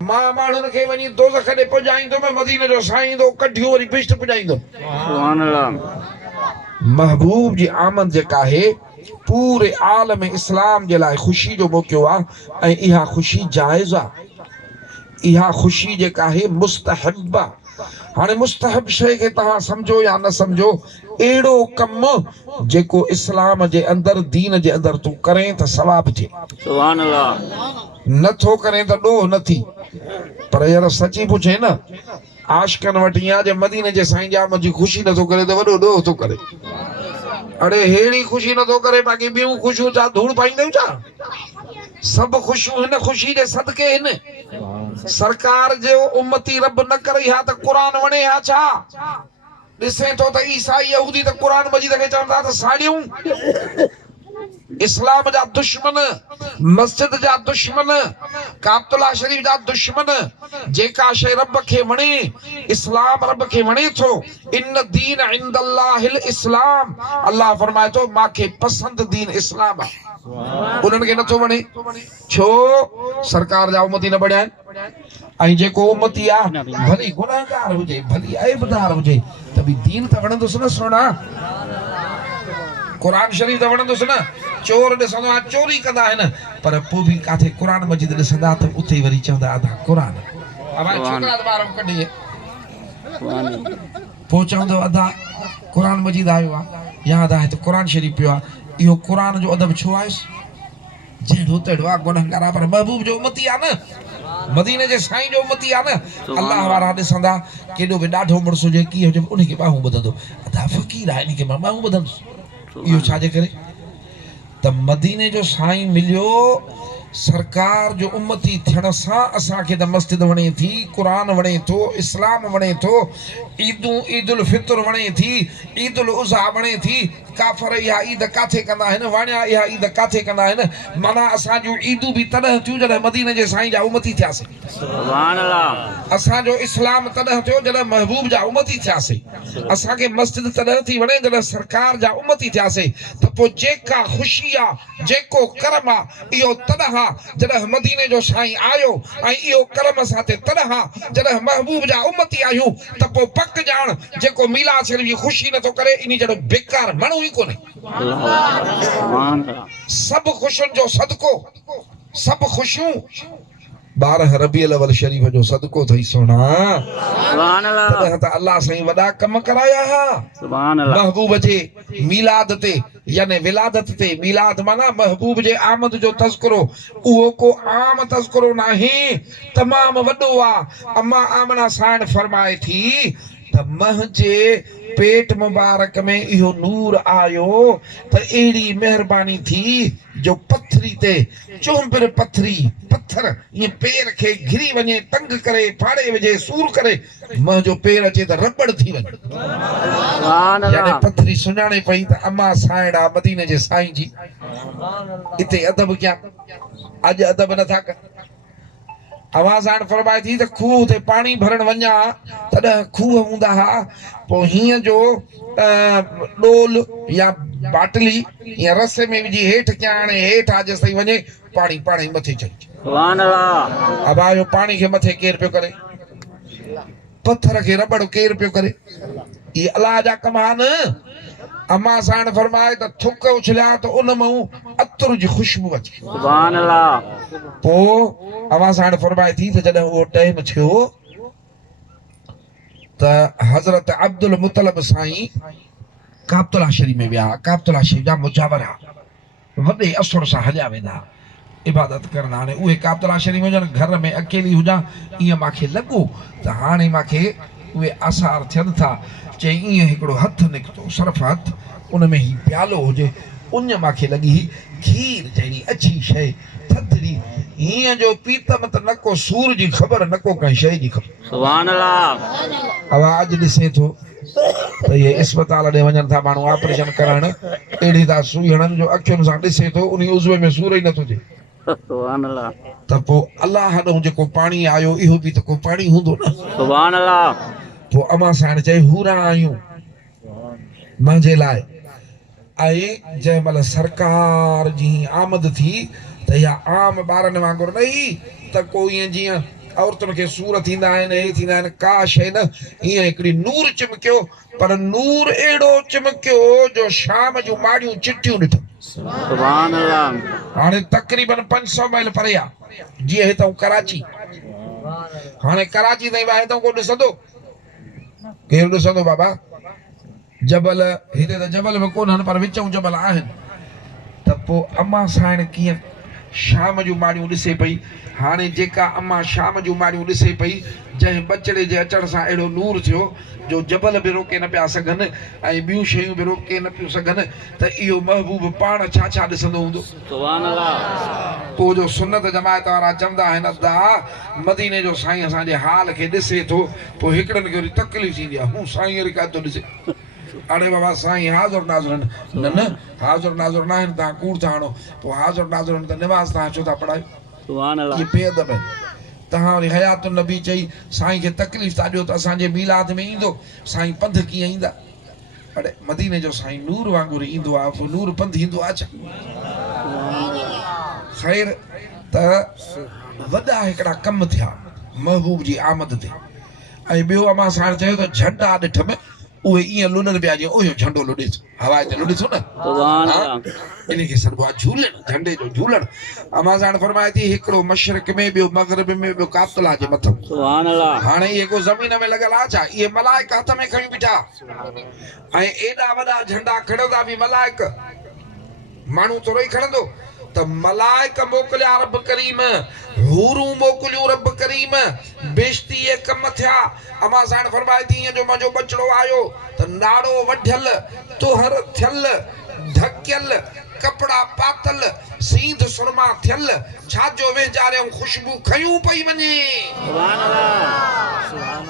मां माण्हुनि खे वञी दोज़ख ॾे पुॼाईंदो मैं मदीने जो साईंदो कढियो वरी बिश्त पुॼाईंदो। सुभान अल्लाह। महबूब जी आमद जेका आहे पूरे आलम इस्लाम जे लाइ ख़ुशी जो मौक़ो आहे ऐं इहा ख़ुशी जाइज़ आहे। इहा ख़ुशी जेका आहे मुस्तहब आहे। हाणे मुस्तहब शइ खे तव्हां सम्झो या न सम्झो, अहिड़ो कमु जेको इस्लाम जे अंदरि दीन जे अंदरि तूं करें त सवाब थिए। सुभान अल्लाह। नथो करें त ॾोह न थी। पर यार सची पुछे न, आशिकनि वटि ईअं जे मदीने जे साईं जा मुंहिंजी ख़ुशी नथो करे त वॾो ॾोह थो करे। अड़े हेड़ी ख़ुशी नथो करे, बाक़ी ॿियूं ख़ुशियूं छा धूड़ पाईंदियूं छा? सब खुशियूं हिन खुशी जे सदके हिन। सरकार जो उम्मती रब न करे हा त कुरान वणे हा छा? ॾिसे तो त ईसाई यहूदी त कुरान मजीद खे चवंदा त साड़ियूं। इस्लाम जा दुश्मन, मस्जिद जा दुश्मन, काबतुल्ला शरीफ जा दुश्मन, जेका शे रब खे वणे, इस्लाम रब खे वणे थो। इन दीन इंदल्लाहिल इस्लाम, अल्लाह फरमाए तो माखे पसंद दीन इस्लाम आहे। उन्हनि खे नथो वणे छो? सरकार जा उम्मती न बढ़िया आहिनि। ऐं जेको उम्मती आहे भली गुनाहगार हुजे, भली ऐबदार हुजे, त बि दीन त वणंदुसि न। सुणा कुरान शरीफ त वणंदुसि न। चोर ॾिसंदो आहे चोरी कंदा आहिनि, पर पोइ बि काथे कुरान मजीद ॾिसंदा त उते वरी चवंदा आधा कुरान। छोकिरा ॿार कढी पोइ चवंदो अदा कुरान मजीद आयो आहे, यादि आहे त कुरान शरीफ पियो आहे। इहो कुरान जो अदब छो आहे? जहिड़ो तहिड़ो आहे गुनाहगार आहे, पर महबूब जो उम्मती आहे न, मदीने जे साईं जो उम्मती आहे न। अल्लाह वारा ॾिसंदा केॾो बि ॾाढो मुड़ुसु हुजे, कीअं हुजे, उनखे ॿाहूं ॿधंदो। अदा फ़क़ीर आहे, इनखे मां ॿाहूं ॿधंदुसि। इहो छाजे करे? त मदीने जो साईं मिलियो, सरकार जो उम्मती थियण सां असांखे त मस्जिद वणे थी, कुरान वणे थो, इस्लाम वणे थो, ईदूं ईद उल फितर वणे थी, ईद उल उज़हा वणे थी। काफ़र इहा ईद काथे कंदा आहिनि, वाणिया इहा ईद काथे कंदा आहिनि। माना असां जूं ईदूं बि तॾहिं थियूं जॾहिं मदीने जे साईं जा उम्मती थियासीं। सुभान अल्लाह। असांजो इस्लाम तॾहिं थियो जॾहिं महबूब जा उम्मती थियासीं। असांखे मस्जिद तॾहिं थी वणे जॾहिं सरकार जा उम्मती थियासीं। त पोइ जेका ख़ुशी आहे, जेको करम आहे, इहो तॾहिं आहे जॾहिं मदीने जो साईं आयो, ऐं इहो करम असां ते तॾहिं आहे जॾहिं महबूब जा उम्मती आहियूं। त पोइ पक ॼाण जेको मीलाद शरीफ जी ख़ुशी नथो करे, इन जहिड़ो बेकार माण्हू ई कोन्हे। सभु ख़ुशियुनि जो सदको, सभु ख़ुशियूं 12 रबीउल अव्वल शरीफ जो सदको अथई। सोना तॾहिं त अल्लाह साईं वॾा कम कराया हा महबूब जे मीलाद ते, यानी विलादत ते। मीलाद माना महबूब जे आमद जो तज़किरो। उहो को आम तज़किरो नाहे, तमामु वॾो आहे। अम्मा आमना साईं फरमाए थी त मह जे पेट मुबारक में इहो नूर आयो त अहिड़ी महिरबानी थी जो पथरी ते चुंबर पथरी पत्थर ईअं पेर खे घिरी वञे, तंग करे, फाड़े विझे, सूर करे, मह जो पेर अचे त रबड़ थी वञे। यानी पथरी सुञाणे पई त अम्मा साइण आहे मदीने जे साईं जी। इते अदब क्या, अॼु अदब नथा कनि। आवाज़ हाणे फरमाए थी त खूह ते पाणी भरण वञा, तॾहिं खूह हूंदा हुआ, पोइ हीअं जो डोल या बाटली या रसे में विझी हेठि कयां, हाणे हेठि आहे जेसि ताईं वञे पाणी पाणी मथे चढ़ी। सुभान अल्लाह। अब आयो पाणी खे मथे केरु पियो करे? पत्थर खे रबड़ केरु पियो करे? ये अल्लाह जा कम आहे न। अम्मा साइण फरमाए त थुक उछलिया त उन मां अतर जी ख़ुशबू अचे। सुभान अल्लाह। पोइ अम्मा साइण फरमाए थी त जॾहिं उहो टाइम थियो त हज़रत अब्दुल मुतलब साईं काबतुल्ला शरीफ में विया। काबतुल्ला शरीफ जा मुजावरा वॾे असर सां हलिया वेंदा इबादत करण। हाणे उहे काबतुल्ला शरीफ हुजनि, घर में अकेली हुजां, ईअं मूंखे लॻो त हाणे मूंखे उहे आसार थियनि था। चई ईअं हिकिड़ो हथु निकितो, सरफ हथु, उन में ही प्यालो हुजे, उन मूंखे लॻी खीर जहिड़ी अछी शइ थधिड़ी, हीअं जो पीतम त न को सूर जी ख़बर, न को कंहिं शइ जी ख़बर। सुभान अल्लाह। आवाज़ ॾिसे थो त इहे अस्पताल ॾे वञनि था माण्हू ऑपरेशन करण, अहिड़ी था सुई हणनि जो अखियुनि सां ॾिसे थो उन उज़वे में सूर ई नथो थिए। सुभान अल्लाह। त पोइ अल्लाह ॾांहुं जेको पाणी आयो, इहो बि त को पाणी हूंदो न। सुभान अल्लाह। पोइ अम्मा साइण चई हूरा आयूं मुंहिंजे लाइ। ऐं जंहिं महिल सरकार जी आमद थी त इहा आम ॿारनि वांगुरु न ई त को ईअं जीअं औरतुनि खे सूर थींदा आहिनि हे थींदा आहिनि का शइ न हीअं हिकिड़ी नूर चिमकियो पर नूर अहिड़ो चिमकियो जो शाम जूं माड़ियूं चिटियूं ॾिठूं सुभान अल्लाह हाणे तक़रीबन 500 माइल परे आहे जीअं हितां कराची हाणे कराची ताईं वाहे हितां को ॾिसंदो केरु ॾिसंदो बाबा जबल हिते त जबल में कोन्हनि पर विचूं जबल आहिनि त पोइ अम्मा साइण कीअं शाम जूं माड़ियूं ॾिसे पई हाणे जेका अम्मा शाम जूं माड़ियूं ॾिसे पई जंहिं बचड़े जे अचण सां अहिड़ो नूर थियो जो जबल बि रोके न पिया सघनि ऐं ॿियूं शयूं बि रोके न पियूं सघनि त इहो महबूब पाण छा छा ॾिसंदो हूंदो सुभान अल्लाह पोइ जो सुन्नत जमायत वारा चवंदा आहिनि अदा मदीने जो साईं असांजे हाल खे ॾिसे थो पोइ हिकिड़नि खे वरी तकलीफ़ थींदी आहे हू साईं वरी काथे थो ॾिसे अरे बाबा साईं हाज़ुर नाज़ुर न न हाज़ुर नाज़ुर न आहिनि तव्हां कूड़ था हणो पोइ हाज़ुर नाज़ुर त निमाज़ तव्हां छो था पढ़ायो सुभान अल्लाह इहे बेअदब आहिनि तव्हां वरी हयात नबी चई साईं खे तकलीफ़ था ॾियो त असांजे मीलाद में ईंदो साईं पंध कीअं ईंदा अड़े मदीने जो साईं नूर वांगुरु ईंदो आहे पोइ नूर पंध ईंदो आहे छा ख़ैर त वॾा हिकिड़ा कम थिया महबूब जी आमद ते ऐं ॿियो अमां साण चयो त झंडा ॾिठमि उहे ईअं लुॾनि पिया जीअं ओयो झंडो लुॾे थो हवा ते लुॾे थो न इनखे सॾिबो आहे झूलण झंडे जो झूलण अमां साण फरमाए थी हिकिड़ो मशरिक़ में ॿियो मग़रिब में ॿियो कातला जे मथां सुभान अल्लाह हाणे इहे को ज़मीन में लॻल आहे छा इहे मलाइक हथ में खणी बीठा ऐं एॾा वॾा झंडा खणंदा बि मलाइक माण्हू थोरो ई खणंदो त मलाइक मोकिलिया रब करीम हूरूं मोकिलियूं रब करीम बेश्ती ये कम थिया अमां साण फरमाए थी ईअं जो मुंहिंजो बचड़ो आयो त नाड़ो वढियल तुहर थियल ढकियल कपड़ा पातल सींध सुरमा थियल छाजो वेचारियूं खुशबू खयूं पई वञे सुभान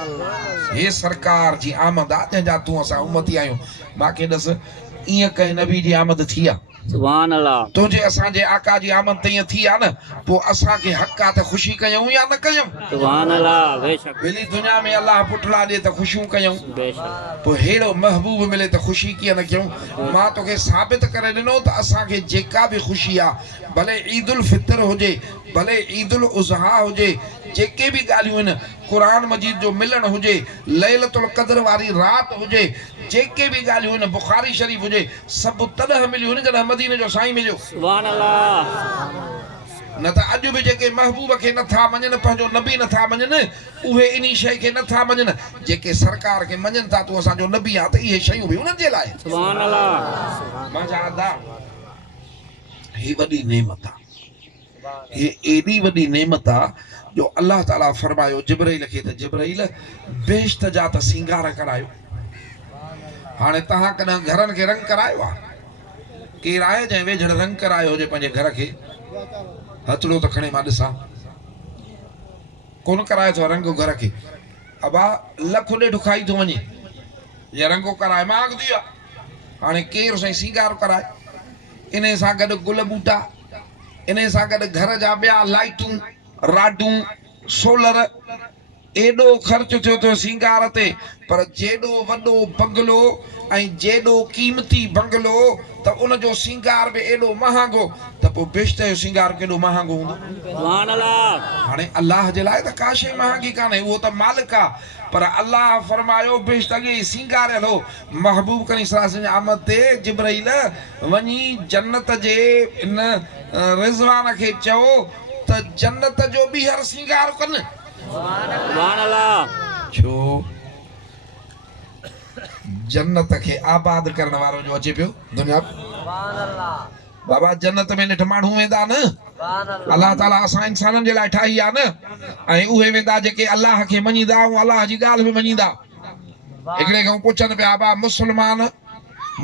अल्लाह हे सरकार जी आमद आहे जंहिंजा तूं असां उम्मती आहियूं मांखे ॾस ईअं कंहिं नबी जी आमद थी आहे सुभान अल्लाह तुंहिंजे असांजे आका जी आमद त ईअं थी आहे न पोइ असांखे हक़ आहे त ख़ुशी कयूं या न कयूं सुभान अल्लाह बेशक वेली दुनिया में अल्लाह पुटड़ा ॾे त ख़ुशियूं कयूं बेशक पोइ अहिड़ो महबूब मिले त ख़ुशी कीअं न कयूं मां तोखे साबित करे ॾिनो त असांखे जेका बि ख़ुशी आहे भले ईद उल फितर हुजे भले ईद उल उज़हा हुजे जेके बि ॻाल्हियूं आहिनि क़ुरान मजीद जो मिलण हुजे लैलतुल क़द्र वारी राति हुजे जेके बि ॻाल्हियूं आहिनि बुखारी शरीफ़ हुजे सभु तॾहिं मिलियूं आहिनि जॾहिं मदीने जो साईं मिलियो सुभान अल्लाह न त अॼु बि जेके महबूब खे नथा मञनि पंहिंजो नबी नथा मञनि उहे इन शइ खे नथा मञनि जेके सरकार खे मञनि था तूं असांजो नबी आहे त इहे शयूं बि उन्हनि जे लाइ सुभान अल्लाह मां चवां ही वॾी नेमत आहे हे एॾी वॾी नेमत आहे जो अल्लाह ताला फरमायो जिब्राइल खे त जिब्राइल बेश्त जा त सिंगार करायो हाणे तव्हां कॾहिं घरनि खे रंग करायो आहे केरु आहे जंहिं वेझड़ रंग करायो हुजे पंहिंजे घर खे हथड़ो त खणे मां ॾिसां कोन कराए थो रंग घर खे अबा लख ॾेढ खाई थो वञे या रंगो कराए मां अॻिती आहे हाणे केरु साईं सिंगार कराए इन सां गॾु गुल ॿूटा इन सां गॾु घर जा ॿिया लाइटूं राडूं सोलर एॾो ख़र्च थियो थियो सिंगार ते पर जेॾो वॾो बंगलो ऐं जेॾो क़ीमती बंगलो त उन जो सिंगार बि एॾो महांगो त पोइ बेश्त जो सिंगार केॾो महांगो हूंदो सुभान अल्लाह हाणे अल्लाह जे लाइ त का शइ महांगी कान्हे उहो त मालिक आहे पर अल्लाह फरमायो बेश्त अॻे सिंगारियल हो महबूब करीम सल्लल्लाहु अलैहि वसल्लम आमद ते जिब्राइल वञी जन्नत जे इन रिज़वान खे चयो त जन्नत जो ॿीहर सिंगार कनि सुभान अल्लाह छो जन्नत खे आबाद करण वारो जो अचे पियो दुनिया सुभान अल्लाह बाबा जन्नत में निठ माण्हू वेंदा न अल्लाह ताला असां इंसाननि जे लाइ ठाही आहे न ऐं उहे वेंदा जेके अल्लाह खे मञीदा ऐं अल्लाह जी ॻाल्हि बि मञीदा हिकिड़े खां पुछनि पिया बा मुस्लमान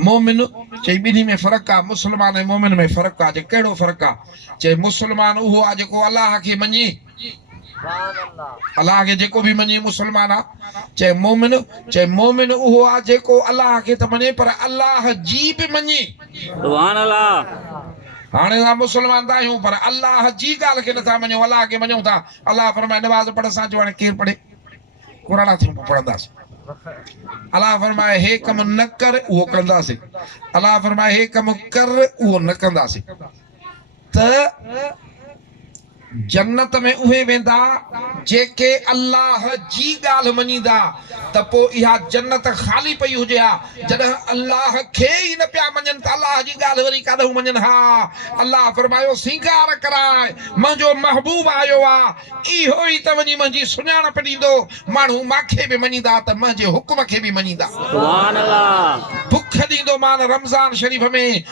मोमिन चई ॿिन्ही में फ़र्क़ु आहे मुस्लमान ऐं मोमिन में फ़र्क़ु आहे चई कहिड़ो फ़र्क़ु आहे चई मुस्लमान उहो आहे जेको अल्लाह खे मञे अल्लाह खे जेको बि मञे मुस्लमान आहे चए मोमिन उहो आहे जेको अल्लाह खे त मञे पर अल्लाह जी बि मञे सुभान अल्लाह हाणे असां मुस्लमान त आहियूं पर अल्लाह जी ॻाल्हि खे नथा मञूं अल्लाह खे मञूं था अल्लाह फरमाए नमाज़ पढ़ असां चयो हाणे केरु पढ़े क़ुरान थियूं पढ़ंदासीं अल्लाह फरमाए हे कमु न कर उहो कंदासीं अल्लाह फरमाए हे कमु कर उहो न कंदासीं त जन्नत में उहे वेंदा जेके अल्लाह जी ॻाल्हि मञींदा त पोइ इहा जन्नत ख़ाली पई हुजे हा जॾहिं अल्लाह खे ई न पिया मञनि त अल्लाह जी ॻाल्हि वरी काॾूं मञनि हा अल्लाह फरमायो सिंगार कराए मुंहिंजो महबूब आयो आहे इहो ई त वञी मुंहिंजी सुञाणप ॾींदो माण्हू मूंखे बि मञींदा त मुंहिंजे हुकुम खे बि मञींदा सुभान अल्लाह बुख ॾींदो मान रमज़ान शरीफ़ में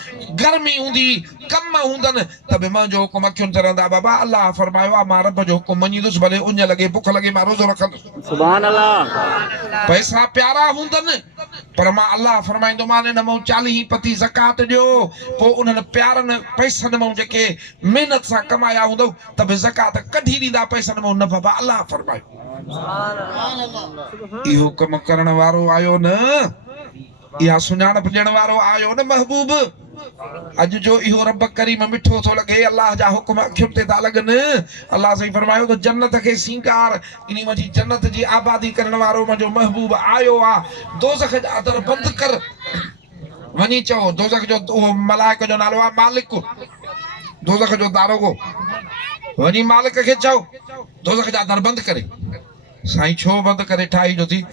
गर्मी हूंदी कम हूंदनि त बि मुंहिंजो हुकुम अखियुनि ते रहंदा बाबा अल्लाह फरमायो आहे मां रब जो हुकुम मञींदुसि भले उञ लॻे बुख लॻे मां रोज़ो रखंदुसि सुभान अल्लाह पैसा प्यारा हूंदनि पर मां अल्लाह फरमाईंदो मान इन मां 40 पती ज़कात ॾियो पोइ उन्हनि प्यारनि पैसनि मां जेके महिनत सां कमाया हूंदो त बि ज़कात कढी ॾींदा पैसनि मां न बाबा अल्लाह फरमायो इहो कम करण वारो आयो न इहा सुञाणप ॾियण वारो आयो न महबूब अॼु जो इहो रब करीम मिठो थो लॻे अल्लाह जा हुकुम अखियुनि ते था लॻनि अल्लाह साईं फरमायो त जन्नत खे सिंगार इन मुंहिंजी जन्नत जी आबादी करण वारो मुंहिंजो महबूब आयो आहे दोज़ख जा दर बंदि कर वञी चओ दोज़ख जो उहो मलाइक जो नालो आहे मालिक दोज़ख जो दारोगो वञी मालिक खे चओ दोज़ख जा दर बंदि करे साईं छो बंदि करे ठाही जो थी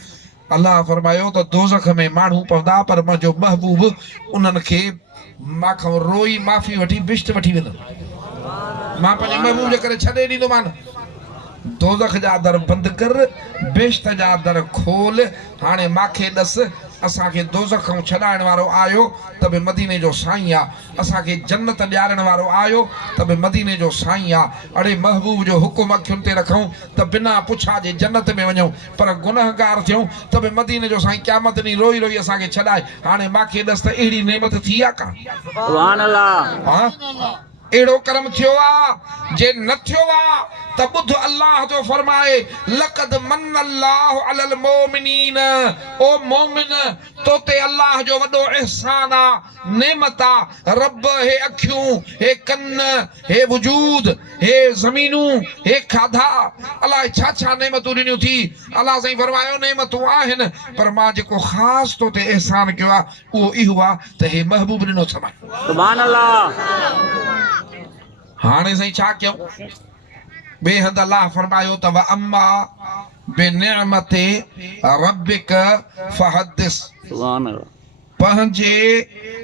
अल्लाह फरमायो त दोज़ख में माण्हू पवंदा पर मुंहिंजो महबूब उन्हनि खे मां खां रोई माफ़ी वठी बिश्त वठी वेंदो मां पंहिंजे महबूब जे करे छॾे ॾींदोमान दोज़ख जा दर बंदि कर बिश्त जा दर खोल हाणे मूंखे ॾस असांखे दोज़ख खां छॾाइण वारो आयो त बि मदीने जो साईं आहे असांखे जन्नत ॾियारण वारो आयो त बि मदीने जो साईं आहे अड़े महबूब जो हुकुम अखियुनि ते रखूं त बिना पुछा जे जन्नत में वञूं पर गुनहगार थियूं त बि मदीने जो साईं क़यामत ॾींहुं रोई रोई असांखे छॾाए हाणे मूंखे ॾस त अहिड़ी नेमत थी आहे का सुभान अल्लाह एड़ो करम थियो आ जे न थियो आ त बुध अल्लाह जो फरमाए लक़द मन अल्लाह अलल मोमिनीन ओ मोमिन तो ते अल्लाह जो वडो एहसान आ नेमत आ रब हे अखियूं हे कन हे वजूद हे ज़मीनूं हे खाधा अल्लाह छा छा नेमतूं ॾिनियूं थी अल्लाह साईं फरमायो नेमतूं आहिनि पर मां जेको ख़ासि तो ते एहसान कयो आ उहो इहो आ त हे महबूब ॾिनो समाए सुभान अल्लाह हाणे साईं छा कयूं बेहद अल्लाह फरमायो त व अम्मा बिनिअमति रब्बिक फहदिस सुभान अल्लाह पंहिंजे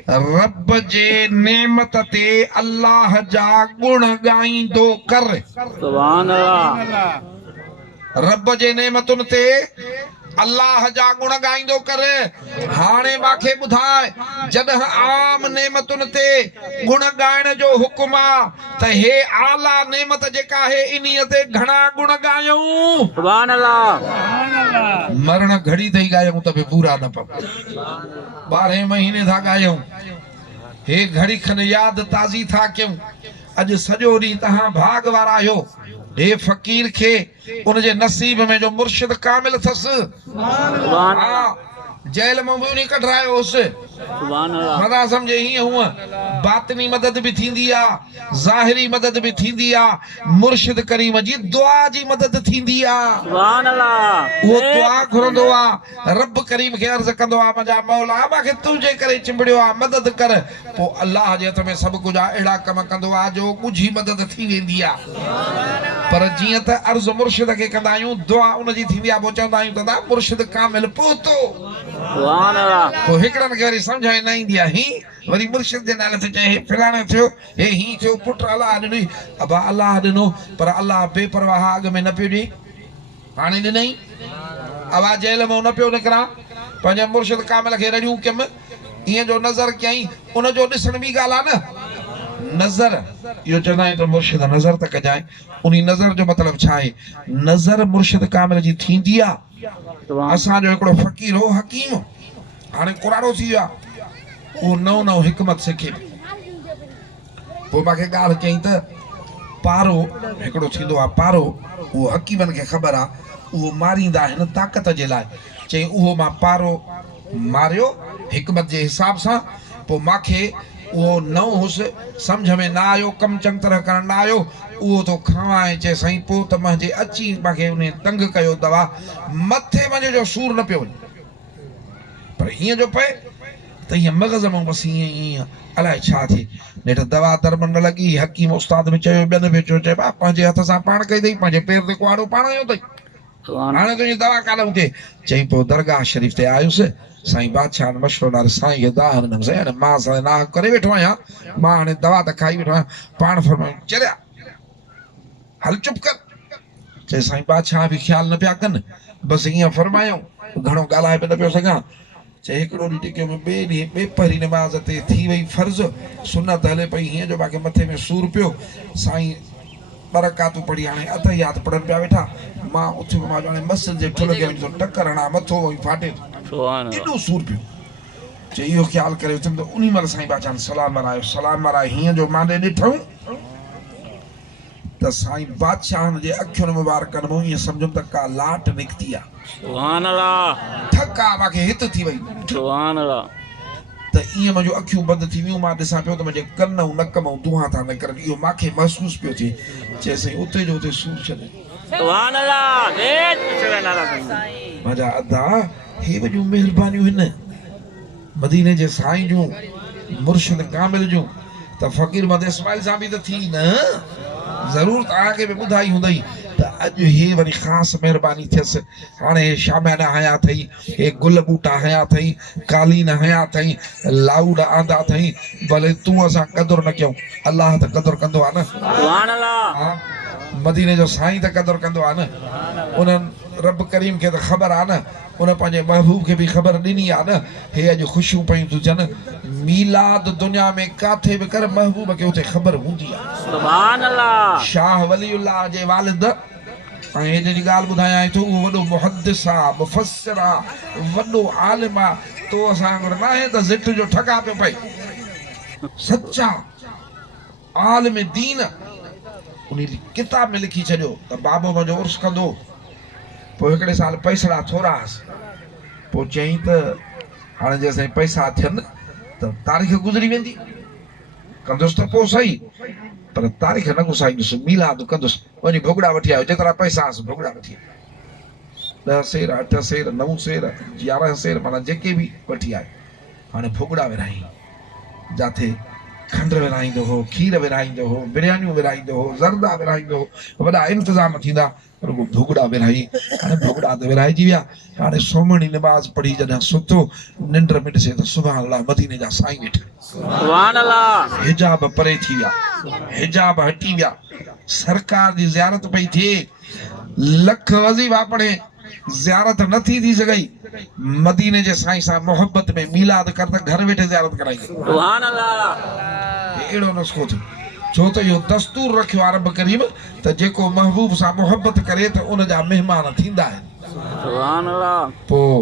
रब जे नेमत ते अल्लाह जा गुण ॻाईंदो कर सुभान अल्लाह रब जे नेमतुनि ते अल्लाह जा गुण ॻाईंदो कर हाणे मूंखे ॿुधाए जॾहिं आम नेमतुनि ते गुण ॻाइण जो हुकुम आहे त हे आला नेमत जेका आहे इन्हीअ ते घणा गुण ॻायूं सुभान अल्लाह मरण घड़ी ताईं ॻायूं त बि पूरा न पव 12 महीने था ॻायूं हे घड़ी खन यादि ताज़ी था कयूं अॼु सॼो ॾींहुं तव्हां भाग वारा आहियो हे फ़कीर खे उनजे नसीब में जो मुर्शिद कामिल अथसि जेल में भी उन्हीं कढरायो होसि मदा समझे हीअं हूअं बातिनी मदद भी थींदी आहे ज़ाहिरी मदद भी थींदी आहे मुर्शिद करीम जी दुआ जी मदद थींदी आहे सुभान अल्लाह वो दुआ घुरंदो आहे रब करीम खे अर्ज़ कंदो आहे मुंहिंजा मौला मूंखे तुंहिंजे करे चिंबड़ियो आहे मदद कर पोइ अल्लाह जे हथ में सभु कुझु आहे अहिड़ा कम कंदो आहे जो ॻुझी मदद थी वेंदी आहे पर जीअं त अर्ज़ मुर्शिद खे कंदा आहियूं दुआ उनजी थींदी आहे पोइ चवंदा आहियूं दादा मुर्शिद कामिल पहुतो सुभान अल्लाह पोइ हिकिड़नि खे वरी सम्झ में न ईंदी आहे ही वरी मुर्शिद जे नाले ते चए फलाणे थियो हे ही थियो पुट अल्लाह ॾिनई अबा अल्लाह ॾिनो पर अल्लाह बेपरवाह अॻ में न पियो ॾे हाणे ॾिनई अबा जेल में न पियो निकिरा पंहिंजे मुर्शिद कामिल खे रड़ियूं कयमि ईअं जो नज़र कयईं उनजो ॾिसण बि ॻाल्हि आहे न नज़र इहो चवंदा आहियूं त मुर्शिद नज़र त कजाए उन नज़र जो मतिलबु छा आहे नज़र मुर्शिद कामिल जी थींदी आहे असांजो हिकिड़ो फ़कीर हो हकीम हाणे कुराड़ो थी वियो आहे उहो नओं नओं हिकमत सिखे पोइ मूंखे ॻाल्हि कयईं त पारो हिकिड़ो थींदो आहे पारो उहो हकीमनि खे ख़बर आहे उहो मारींदा आहिनि ताक़त जे लाइ चयईं उहो मां पारो मारियो हिकमत जे हिसाब सां पोइ मूंखे उहो नओं हुउसि सम्झ में न आयो कमु चङी तरह करणु न आयो उहो तो खावां चए साईं पोइ त मुंहिंजे अची मूंखे उन तंग कयो दवा मथे मुंहिंजे जो सूर न पियो वञे पर हीअं जो पए त ईअं मग़ज़ मां बसि ईअं अलाए छा थिए नेठि दवा दरमन न लॻी हकीम उस्ताद में चयो ॿियनि बि चयो चइबा पंहिंजे हथ सां पाण कई अथई पंहिंजे पेर ते कुआड़ो पाण आयो अथई हाणे तुंहिंजी दवा कान थिए चई पोइ दरगाह शरीफ़ ते आयुसि साईं बादशाह मशवरो ॾाढो साईं खे दाह ॾिनमि हाणे मां सां नाह करे वेठो आहियां मां हाणे दवा त खाई वेठो आहियां पाण फरमायूं चरिया हल चुप कर चई साईं बादशाह बि ख़्यालु न पिया कनि बसि ईअं फरमायूं घणो ॻाल्हाए बि न पियो सघां चई हिकिड़ो ॾींहुं टिकियो ॿिए ॾींहुं ॿेपहरी नमाज़ ते थी वई फर्ज़ सुनत हले पई हीअं जो मूंखे मथे में सूरु पियो साईं बरकातूं पढ़ी हाणे अध यादि पढ़नि पिया वेठा मां उथियो मां हाणे मस्जिद जे ठुल खे वञी टकर हणां मथो फाटे एॾो सूरु पियो चई इहो ख़्यालु करे उथियुमि त उन महिल साईं बादशाह सलाम वारायो हीअं जो मां ॾिठऊं त साईं बादशाह जे अखियुनि मुबारकनि मां ईअं सम्झुमि त का लाट निकिती आहे थका मूंखे हित थी वई त ईअं मुंहिंजूं अखियूं बंदि थी वियूं मां ॾिसां पियो त मुंहिंजे कन ऐं नक मां दूंहां था निकिरनि इहो मूंखे महसूसु पियो थिए चए साईं उते जो उते सूरु छॾे मुंहिंजा अदा हे वॾियूं महिरबानियूं आहिनि मदीने जे साईं जूं मुर्शिद कामिल जूं त फ़कीर मद इस्माइल सां बि त थी न ज़रूर तव्हांखे बि ॿुधाई हूंदई त अॼु हे वरी ख़ासि महिरबानी थियसि हाणे हे शामियाना हया अथई हे गुल ॿूटा हया अथई कालीन हया अथई लाउड आंदा अथई भले तूं असां क़दुरु न कयूं अलाह त क़दुरु कंदो आहे न मदीने जो साईं त क़दुरु कंदो आहे न उन्हनि रब करीम खे त ख़बर आहे न उन पंहिंजे महबूब खे बि ख़बर ॾिनी आहे न हे अॼु ख़ुशियूं पयूं थी थियनि मीलाद दुनिया में काथे बि कर महबूब खे उते ख़बर हूंदी आहे शाह वलीउल्लाह जे वालिद ऐं हिन जी ॻाल्हि ॿुधायां थो उहो वॾो मुहद्दिस आहे मुफ़स्सिर आहे वॾो आलिम आहे तो असां वांगुरु न आहे त ज़िट जो ठका पियो पए सचा आलिम दीन उन किताब में लिखी छॾियो त बाबो मुंहिंजो उर्स कंदो पोइ हिकिड़े साल पैसड़ा थोरा हुअसि पोइ चई त हाणे जेसिताईं पैसा थियनि त तारीख़ गुज़री वेंदी कंदुसि त पोइ सही पर तारीख़ न घुसाईंदुसि मीलाद कंदुसि वञी भुॻड़ा वठी आयो जेतिरा पैसा हुअसि भुॻड़ा वठी आयो 10 सेर 8 सेर 9 सेर 11 सेर माना जेके बि वठी आयो हाणे भुॻड़ा विराई जिथे खंड विराईंदो हो खीर विराईंदो हो बिरयानियूं विराईंदो हो ज़रदा विराईंदो हो वॾा इंतज़ाम थींदा रुगो भुॻड़ा विराई हाणे भुॻड़ा त विराइजी विया हाणे सोमणी नमाज़ पढ़ी जॾहिं सुतो निंड में ॾिसे त सुभाणे अलाह मदीने जा साईं वेठा हिजाब परे थी विया हिजाब हटी विया सरकार जी ज़ियारत पई थिए लख वज़ीफ़ा पढ़े ज़ियारत नथी थी सघई मदीने जे साईं सां मोहब्बत में मीलाद कर त घर वेठे ज़ियारत कराई अहिड़ो नुस्ख़ो थियो छो त इहो दस्तूर रखियो आहे रब करीम त जेको महबूब सां मोहब्बत करे त उन जा महिमान थींदा आहिनि पोइ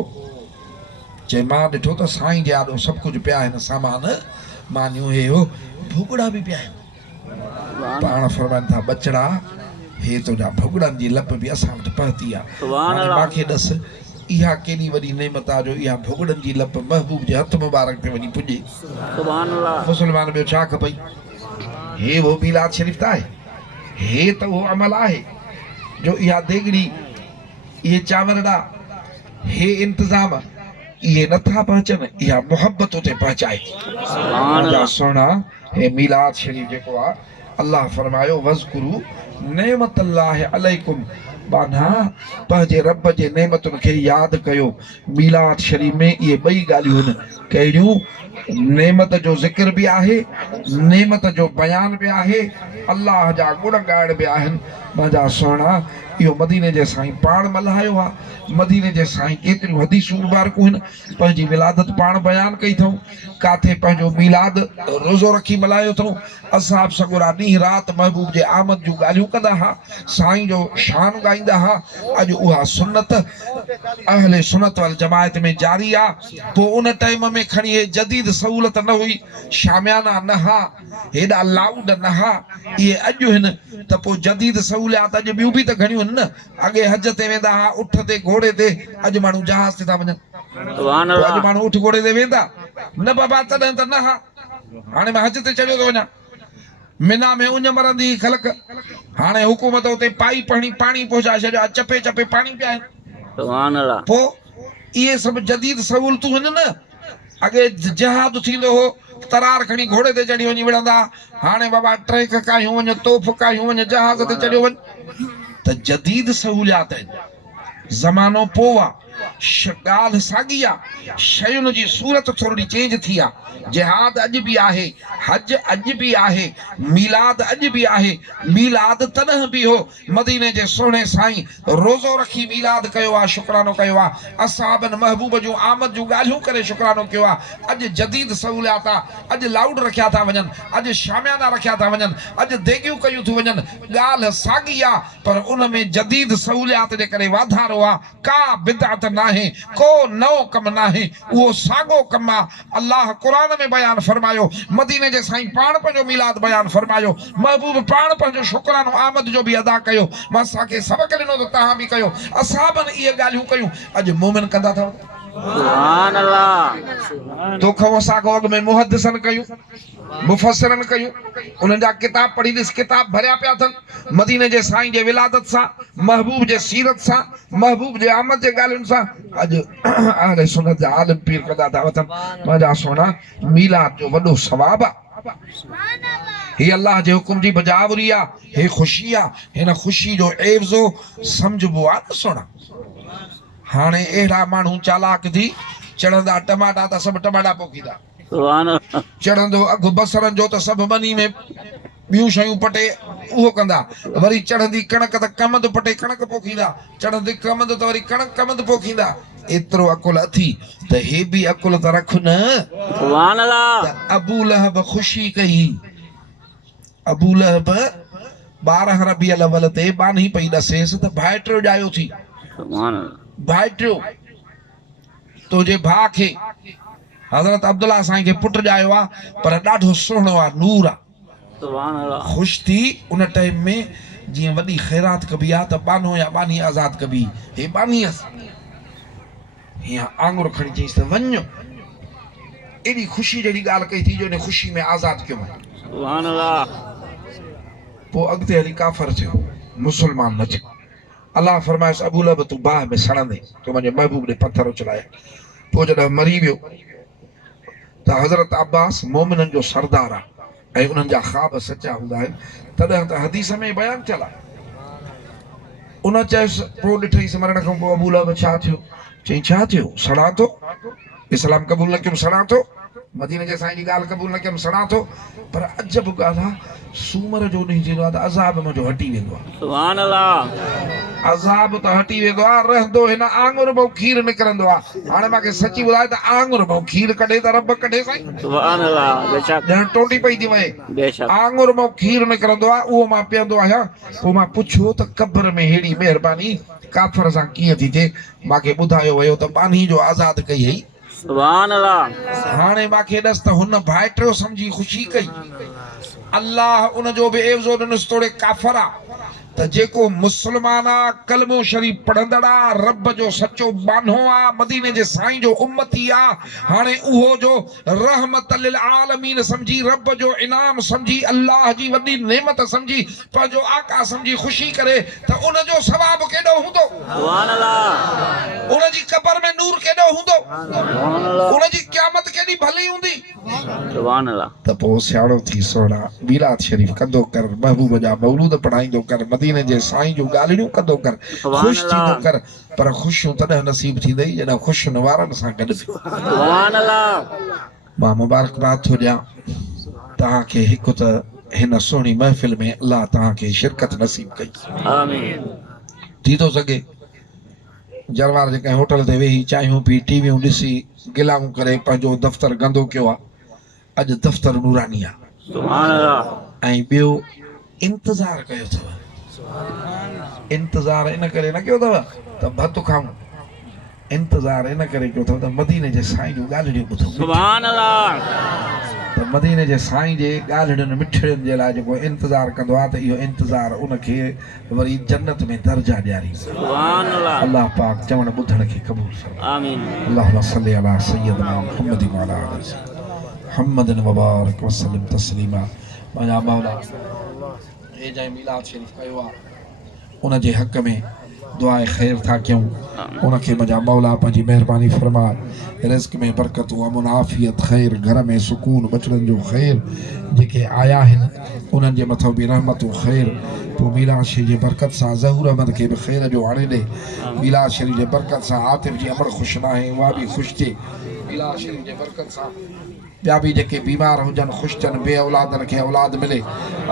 चए मां ॾिठो त साईं जे आॾो सभु कुझु पिया आहिनि सामान मानियूं हे हो भुॻड़ा बि पिया आहिनि पाण फरमाइनि था बचड़ा हे तुंहिंजा भुॻड़नि जी लप बि असां वटि पहुती आहे हाणे मूंखे ॾस इहा केॾी वॾी नेमत आहे जो इहा भुॻड़नि जी लप महबूब जे हथ मुबारक ते वञी पुॼे मुस्लमान ॿियो छा खपई हे वो मीलाद शरीफ़ त आहे हे त उहो अमल आहे जो इहा देगड़ी इहे चांवरड़ा हे इंतज़ाम इहे नथा पहुचनि इहा मोहब्बत उते पहुचाए सोना हे मीलाद शरीफ़ जेको आहे अल्लाह फरमायो वज़कुरू नेमतल्लाह अलैकुम बाना पंहिंजे रब जे नेमतुनि खे यादि कयो मीलाद शरीफ़ में इहे ॿई ॻाल्हियूं आहिनि कहिड़ियूं नेमत जो ज़िक्र बि आहे नेमत जो बयान बि आहे अल्लाह जा गुण ॻाइण बि आहिनि मुंहिंजा सुहिणा इहो मदीने जे साईं पाण मल्हायो आहे मदीने जे साईं केतिरियूं हदीसूं मुबारकूं आहिनि पंहिंजी विलादत पाण बयानु कई अथऊं काथे पंहिंजो मीलाद रोज़ो रखी मल्हायो अथऊं असां सॻुरा ॾींहुं राति महबूब जे आमद जूं ॻाल्हियूं कंदा हुआ साईं जो शान ॻाईंदा हुआ अॼु उहा सुन्नत अहले सुन्नत वल जमायत में जारी आहे पोइ उन टाइम में खणी हे जदीद सहूलत न हुई शामियाना न हा हेॾा लाउड न हा इहे अॼु आहिनि त पोइ जदीद सहूलियात अॼु ॿियूं बि त घणियूं आहिनि न अॻे हज ते वेंदा हुआ उठ ते घोड़े ते अॼु माण्हू जहाज़ ते था वञनि अॼु माण्हू उठ घोड़े ते वेंदा न बाबा तॾहिं त न हा हाणे मां हज ते चढ़ियो थो वञा मिना में उञ मरंदी ख़लक हाणे हुकूमत उते पाई पाणी पहुचाए छॾियो चपे चपे पाणी पिया आहिनि पोइ इहे सभु जदीद सहूलतूं आहिनि न अगे जहाद थींदो हो तरार खणी घोड़े ते चढ़ी वञी विढ़ंदा हाणे बाबा ट्रैक कायूं वञ तोप कायूं वञ जहाज ते चढ़ियो वञ त जदीद सहूलियात आहिनि ज़मानो पोइ आहे ॻाल्हि साॻी आहे शयुनि जी सूरत थोरी चेंज थी आहे जिहाद अॼु बि आहे हज अॼु बि आहे मीलाद अॼु बि आहे मीलाद तॾहिं बि हो मदीने जे सुहिणे साईं रोज़ो रखी मीलाद कयो आहे शुक्रानो कयो आहे असहाबनि महबूब जूं आमद जूं ॻाल्हियूं करे शुक्रानो कयो आहे अॼु जदीद सहूलियात आहे अॼु लाउड रखिया था वञनि अॼु शामियाना रखिया था वञनि अॼु देगियूं कयूं थियूं वञनि ॻाल्हि साॻी आहे पर उन में जदीद सहूलियात जे करे वाधारो आहे का बिदअत नाहे को नओं कमु नाहे उहो साॻो कमु आहे अल्लाह क़ुरान में बयान फरमायो मदीने जे साईं पाण पंहिंजो मीलाद बयान फरमायो महबूब पाण पंहिंजो शुक्रानो आमद जो बि अदा कयो मां असांखे सबक़ ॾिनो त तव्हां बि कयो असहाबनि इहे ॻाल्हियूं कयूं अॼु मोमिन कंदा अथव सुभान अल्लाह तोखो असांखो अॻु में मुहद्दिसन कयूं मुफ़स्सिरन कयूं उन्हनि जा किताब पढ़ी ॾिस किताब भरिया पिया अथनि मदीने जे साईं जे विलादत सां महबूब जे सीरत सां महबूब जे आमद जे ॻाल्हियुनि सां अॼु अहले सुन्नत जा आलिम पीर कंदा था वठनि मुंहिंजा सोना मीलाद जो वॾो सवाबु आहे ही अल्लाह जे हुकुम जी बजावरी आहे हे ख़ुशी आहे हिन ख़ुशी जो एवज़ो सम्झबो आहे न सोना हाणे अहिड़ा माण्हू चालाक थी चढ़ंदा टमाटा त सभु टमाटा पोखींदा चढ़ंदो अघु बसरनि जो त सभु मनी में ॿियूं शयूं पटे उहो कंदा वरी चढ़ंदी कणक त कमंद पटे कणक पोखींदा चढ़ंदी कमंद त वरी कणक कमंद पोखींदा एतिरो अकुल अथी त हे बि अकुल त रख न सुभान अल्लाह अबू लहब ख़ुशी कई अबू लहब 12 रबीउल अव्वल ते बानी पई ॾसेसि त भाइटियो ॼायो थी सुभान अल्लाह भाइटियो तुंहिंजे भाउ खे हज़रत अब्दुल्ला साईं खे पुटु ॼायो आहे पर ॾाढो सुहिणो आहे नूर आहे सुभान अल्लाह ख़ुशि थी उन टाइम में जीअं वॾी ख़ैरात कबी आहे त बानो या बानी आज़ादु कबी हे बानी हीअं आङुर खणी चईसि त वञो एॾी ख़ुशी जहिड़ी ॻाल्हि कई थी जो हिन ख़ुशी में आज़ादु कयो सुभान अल्लाह पोइ अॻिते हली काफ़र थियो मुस्लमान न थियो अल्लाह फरमायसि अबू लहब तूं बाहि में सड़ंदे तूं मुंहिंजे महबूब ॾे पथर उछलाया पोइ जॾहिं मरी वियो त हज़रत अब्बास मोमिननि जो सरदार आहे ऐं उन्हनि जा ख़्वाब सचा हूंदा आहिनि तॾहिं त हदीस में बयानु थियल आहे उन चयुसि पोइ ॾिठईसि मरण खां पोइ अबू लहब छा थियो चई छा थियो सड़ा थो इस्लाम क़बूल न कयुमि सड़ा थो मदीने जे साईं जी ॻाल्हि क़बूल न कयुमि सड़ा थो पर अजब ॻाल्हि आहे सूमर जो ॾींहुं थींदो आहे त अज़ाब मुंहिंजो हटी वेंदो आहे सुभान अल्लाह अज़ाब त हटी वेंदो आहे रहंदो हिन आङुर मां खीर निकिरंदो आहे हाणे मूंखे सची ॿुधाए त आङुर मां खीर कढे त रब कढे साईं सुभान अल्लाह बेशक ॼण टोटी पई थी वहे बेशक आङुर मां खीर निकिरंदो आहे उहो मां पीअंदो आहियां पोइ मां पुछो त क़ब्र में हेड़ी महिरबानी काफ़र सां कीअं थी थिए मूंखे ॿुधायो वियो त बानी जो आज़ादु कई हुई सुभान अल्लाह हाणे मूंखे ॾस त हुन भाइटियो सम्झी ख़ुशी कई अल्लाह उन जो बि एवज़ो ॾिनुसि तोड़े काफ़र आहे त जेको मुस्लमान आहे कलमो शरीफ़ पढ़ंदड़ आहे रब जो सचो बानो आहे मदीने जे साईं जो उम्मती आहे हाणे उहो जो रहमत लिल आलमीन सम्झी रब जो इनाम सम्झी अल्लाह जी वॾी नेमत सम्झी पंहिंजो आका सम्झी ख़ुशी करे त उन जो सवाबु केॾो हूंदो सुभान अल्लाह उन जी क़ब्र में नूर केॾो हूंदो सुभान अल्लाह उन जी क़यामत केॾी भली हूंदी सुभान अल्लाह त पोइ सियाणो थी सोना मीलाद शरीफ़ कंदो कर महबूब जा मौलूद पढ़ाईंदो कर मदीने जे साईं जो ॻाल्हियूं कंदो कर ख़ुशि थींदो कर पर ख़ुशियूं तॾहिं नसीब थींदई जॾहिं ख़ुशियुनि वारनि सां गॾु सुभान अल्लाह मां मुबारकबाद थो ॾियां तव्हांखे हिकु त हिन सुहिणी महफ़िल में अल्लाह तव्हांखे शिरकत नसीब कई आमीन थी थो सघे जरवार जे कंहिं होटल ते वेही चांहियूं पी टीवियूं ॾिसी गिलाऊं करे पंहिंजो दफ़्तर गंदो कयो आहे अॼु दफ़्तर नूरानी आहे सुभान अल्लाह ऐं ॿियो इंतज़ारु कयो अथव इंतज़ारु इन करे न कयो अथव त भत खाऊं इंतज़ारु इन करे कयो अथव त मदीने जे साईं जूं ॻाल्हियूं ॿुधो सुभान अल्लाह त मदीने जे साईं जे ॻाल्हियुनि मिठड़ियुनि जे लाइ जेको इंतज़ारु कंदो आहे त इहो इंतज़ारु उनखे वरी जन्नत में दर्जा ॾियारी सुभान अल्लाह अल्लाह पाक चवण ॿुधण खे क़बूल फरमाए आमीन अल्लाहुम्मा सल्ली अला सय्यदना मुहम्मद व अला आलिहि मुहम्मदन मुबारक वसल्लम तस्लीमा मुंहिंजा मौला हे जंहिं मीलाद शरीफ़ कयो आहे उन जे हक़ में दुआए ख़ैर था कयूं उनखे मुंहिंजा मौला पंहिंजी महिरबानी फरमाए रिज़्क़ में बरकत अमन आफ़ियत ख़ैर घर में सुकून बचड़नि जो ख़ैर जेके आया आहिनि उन्हनि जे मथां बि रहमतूं ख़ैर पोइ मीलाद शरीफ़ जे बरकत सां ज़हूर अहमद खे बि ख़ैर जो आणे ॾे मीलाद शरीफ़ जे बरकत सां आतिफ़ जी अमर ख़ुशि न आहे उहा बि ख़ुशि थिए मीलाद शरीफ़ जे बरकत सां ॿिया बि जेके बीमार हुजनि ख़ुशि थियनि बे औलादनि खे औलाद मिले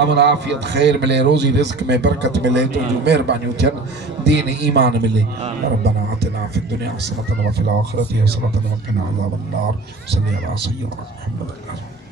अमन आफ़ियत ख़ैर मिले रोज़ी रिज़्क़ में बरकत मिले तुंहिंजूं महिरबानियूं थियनि दीन ईमान मिले रब्बना आतिना फ़िद दुनिया हसनतन व फ़िल आख़िरति हसनतन व क़िना अज़ाबन्नार सल्ली अला सय्यिदना मुहम्मद।